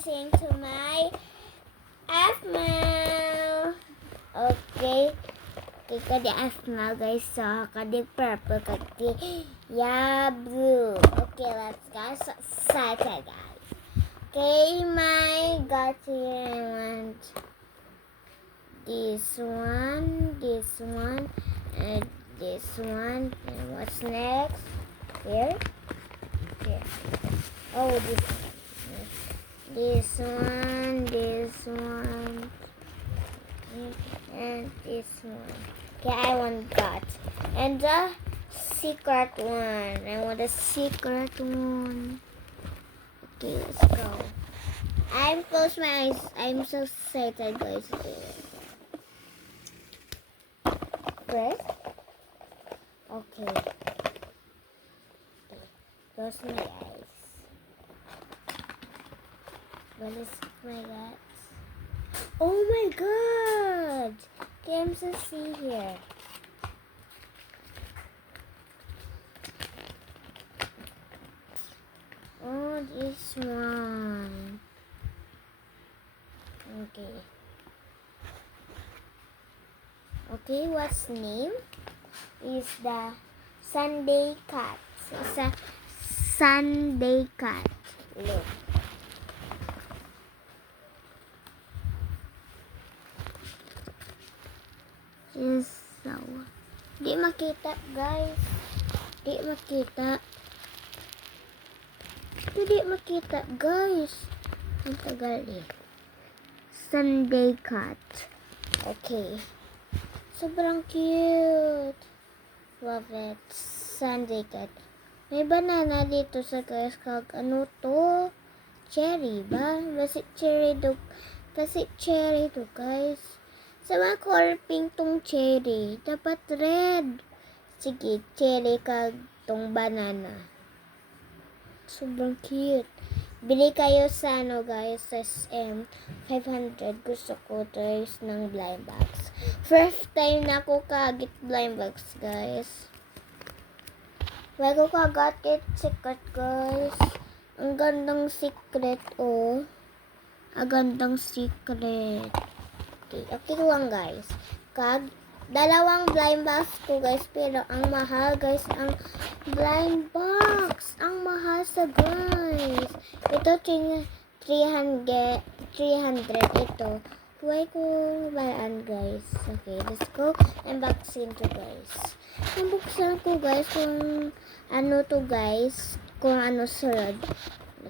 unboxing to my FMAL. Okay. Okay, kadi FMAL guys. So, kadi purple, kadi blue. Okay, let's go. So excited guys. Okay, my got here. I want this one, and this one. And what's next? Here. Oh, this one, and this one. Okay, I want that. And the secret one. I want the secret one. Okay, let's go. I'm close my eyes. I'm so excited, guys. Press. Okay. Close my eyes. What is my God? Oh my God! Okay, I'm so see here. Oh, this one. Okay. Okay, what's name? Is the Sunday cat. It's a Sunday cat. Look. Is so. Di makita, guys. Di makita. Di makita, guys. Ang tagal eh. Sunday cat. Okay. Sobrang cute. Love it. Sunday cat. May banana dito sa guys. Kag ano to? Cherry ba? Basi cherry to guys. Sa mga color pink tong cherry. Dapat red. Sige, cherry kag tong banana. Sobrang cute. Bili kayo sa ano guys, sa SM 500. Gusto ko guys ng blind box. First time na ako kagit blind box guys. Bago kagit secret guys. Ang gandang secret oh. Ang gandang secret. Okay lang guys. Kag dalawang blind box ko guys, pero ang mahal guys ang blind box. Ang mahal sa guys. Ito 300 ito. Huwag ko balaan guys. Okay, let's go. Unboxing to guys. Unboxing ko guys kung ano to guys. Kung ano sunod.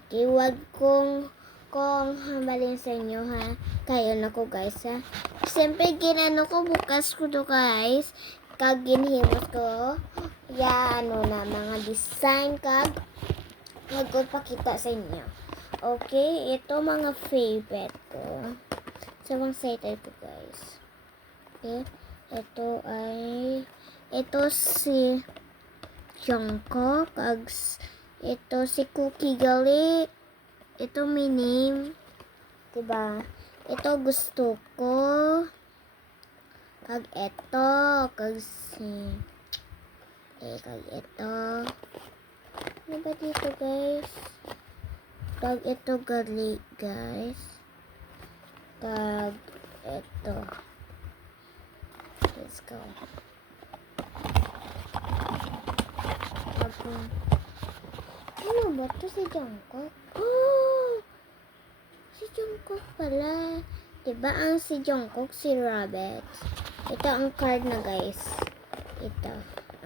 Okay, huwag kung hamalin sa inyo ha. Kayo na ko guys ha. Siyempre ginano ko bukas ko to guys. Kag ginhimos ko. Ya ano na mga design kag magpapakita sa inyo. Okay, ito mga favorite ko. So excited ko guys. Okay, ito si Jungkook kag ito si Cookie Gali. Ito may name. Diba? Ito gusto ko. Kag ito. Kag ito. Ano ba dito guys? Kag ito gali guys. Kag ito. Let's go. Ano ba ito si Jungkook? Oh! Si Jungkook pala. Diba ang si Jungkook, si Robert? Ito ang card na guys. Ito.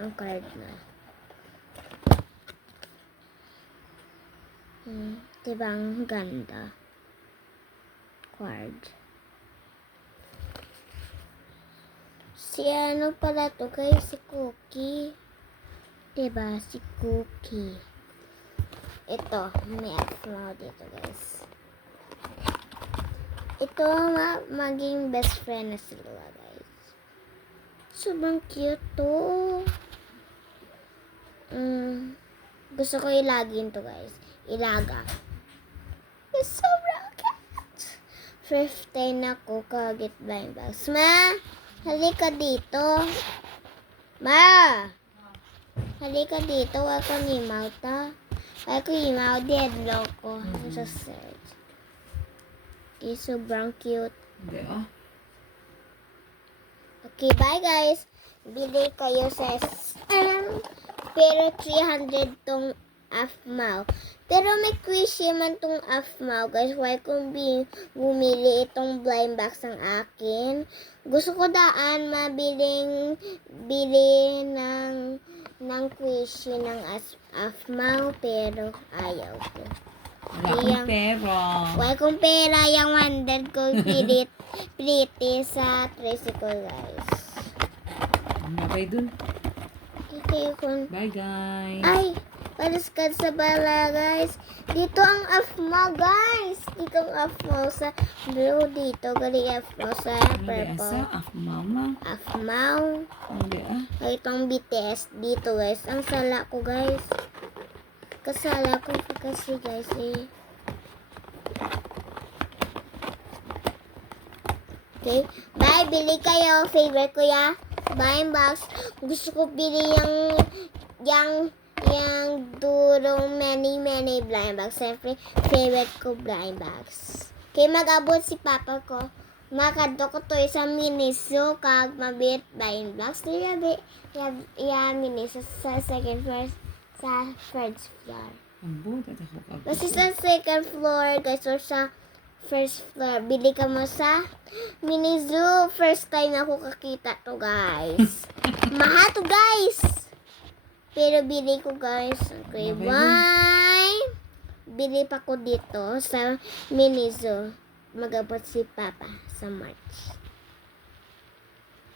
Ang card na. Diba ang ganda? Card. Si ano pala to guys? Si Cookie. Diba? Si Cookie. Ito, may FMAL dito guys. Ito, maging best friend na sila guys. Sobrang cute to. Gusto ko ilagin to guys. Ilaga. It's sobrang cute. First time na ko kagit blind box. Ma, halika dito. Ma, halika dito. Ako ni Malta. Ako yung deadlock ko. I'm so sad. Okay, sobrang cute. Hindi, oh. Okay, bye guys. Bili kayo sa pero 300 tong afmaw. Pero may quiz man tong afmaw guys. Why kung bumili itong blind box ng akin? Gusto ko daan bili ng quiz ng afmaw pero ayaw ko. Wala akong pera. Why kung pera yung wonder ko pretty sa tricycle guys. Bye dun. Okay, kung Bye, guys. ay, paliskan sa bala guys. Dito ang afmo guys. Dito ang afmo sa blue. Dito gali afmo sa Hindi, asa? purple. Mama. Afmo. Hindi, Ay, itong BTS dito guys. Ang sala ko guys. Kasala ko kasi guys eh. Okay. Bye. Bili kayo. Favorite ko ya. Blind box. Gusto ko bili yung durong many blind box. Siyempre, favorite ko blind box. Okay, mag-abot si papa ko. Makadto ko to sa Miniso kag mabit blind box. Miniso sa second floor sa first floor. Ambo, tata ko ka. Kasi sa second floor, guys, or sa first floor, bili ka mo sa mini zoo. First time na ako kakita to, guys. Mahal to, guys. Pero bili ko, guys. Okay, bye. Bili pa ko dito sa mini zoo. Mag-abot si Papa sa March.